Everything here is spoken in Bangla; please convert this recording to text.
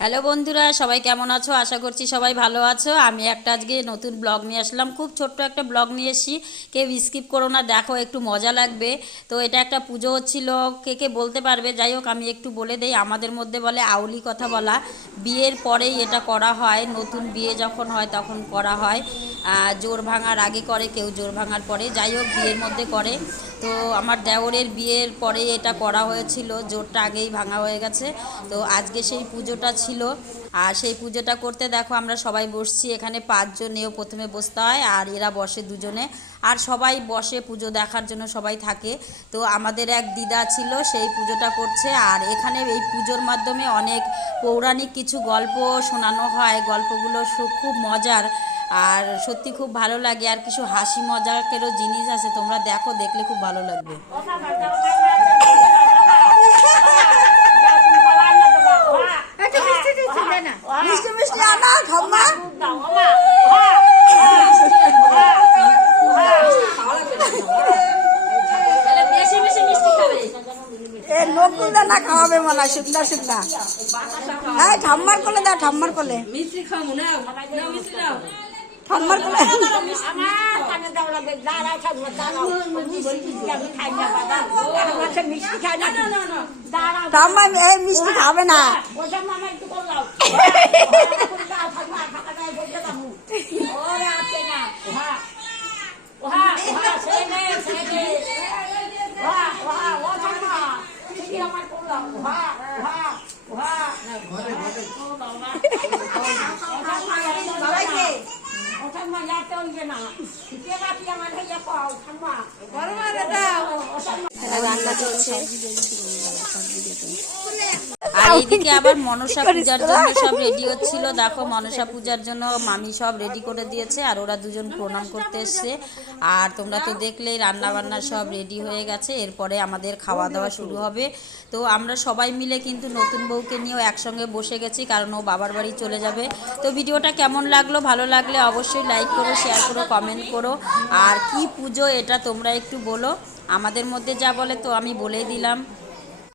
হ্যালো বন্ধুরা, সবাই কেমন আছো? আশা করছি সবাই ভালো আছো। আমি একটা আজকে নতুন ব্লগ নিয়ে আসলাম, খুব ছোট্ট একটা ব্লগ নিয়ে এসেছি। কেউ স্কিপ করো না, দেখো, একটু মজা লাগবে। তো এটা একটা পুজো হচ্ছিল, কে কে বলতে পারবে? যাই হোক, আমি একটু বলে দেই। আমাদের মধ্যে বলে আউলি কথা বলা, বিয়ের পরেই এটা করা হয়। নতুন বিয়ে যখন হয় তখন করা হয়। জোর ভাঙার আগে করে, কেউ জোর ভাঙার পরে, যাই হোক বিয়ের মধ্যে করে। তো আমার দেওরের বিয়ের পরে এটা করা হয়েছিল, জোরটা আগেই ভাঙা হয়ে গেছে। তো আজকে সেই পুজোটা ছিল। আর সেই পুজোটা করতে দেখো আমরা সবাই বসছি এখানে 5 জন। এও প্রথমে বসতে হয়, আর এরা বসে দুজনে। আর সবাই বসে পুজো দেখার জন্য সবাই থাকে। তো আমাদের এক দিদা ছিল, সেই পুজোটা করছে। আর এখানে এই পুজোর মাধ্যমে অনেক পৌরাণিক কিছু গল্প শোনানো হয়। গল্পগুলো খুব মজার, আর সত্যি খুব ভালো লাগে। আর কিছু হাসি মজাকেরও জিনিস আছে, তোমরা দেখো, দেখলে খুব ভালো লাগবে। না খাওয়াবে মনে সুন্দর সুন্দর। হ্যাঁ, ঠাম্মার কোলে দাও, ঠাম্মার কোলে, ঠাম্মার কোলে। ঠাম্মা এই মিষ্টি খাবে না। রান্না চলছে। আর এইদিকে আবার মনসা পূজার জন্য সব রেডি হচ্ছিল। দেখো, মনসা পূজার জন্য মামি সব রেডি করে দিয়েছে, আর ওরা দুজন প্রণাম করতে এসছে। আর তোমরা তো দেখলেই রান্না বান্না সব রেডি হয়ে গেছে। এরপরে আমাদের খাওয়া দাওয়া শুরু হবে। তো আমরা সবাই মিলে কিন্তু নতুন বউকে নিয়েও একসঙ্গে বসে গেছি, কারণ ও বাবার বাড়ি চলে যাবে। তো ভিডিওটা কেমন লাগলো? ভালো লাগলে অবশ্যই লাইক করো, শেয়ার করো, কমেন্ট করো। আর কি পুজো এটা তোমরা একটু বলো। আমাদের মধ্যে যা বলে তো আমি বলেই দিলাম।